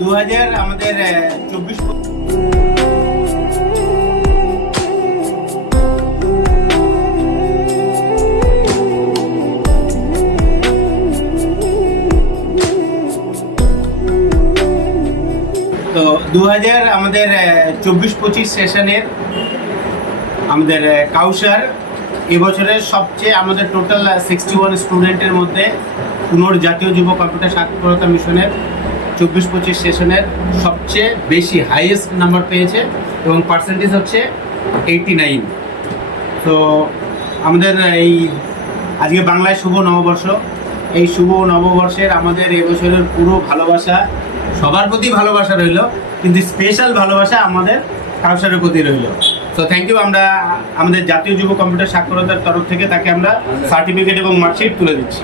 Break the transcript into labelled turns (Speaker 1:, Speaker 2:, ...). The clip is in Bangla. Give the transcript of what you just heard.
Speaker 1: দু হাজার আমাদের চব্বিশ তো দু হাজার আমাদের চব্বিশ পঁচিশ সেশনের আমাদের কাউসার এবছরের সবচেয়ে আমাদের টোটাল সিক্সটি ওয়ান স্টুডেন্টের মধ্যে পুনর জাতীয় যুব কম্পিউটার সাক্ষরতা মিশনের চব্বিশ পঁচিশ সেশনের সবচেয়ে বেশি হাইয়েস্ট নাম্বার পেয়েছে এবং পার্সেন্টেজ হচ্ছে এইটি নাইন তো আমাদের এই আজকে বাংলায় শুভ নববর্ষ। এই শুভ নববর্ষের আমাদের এবছরের পুরো ভালোবাসা সবার প্রতি ভালোবাসা রইল, কিন্তু স্পেশাল ভালোবাসা আমাদের কাউসারের প্রতি রইল। তো থ্যাংক ইউ আমরা আমাদের জাতীয় যুব কম্পিউটার সাক্ষরতার তরফ থেকে তাকে আমরা সার্টিফিকেট এবং মার্কশিট তুলে দিচ্ছি।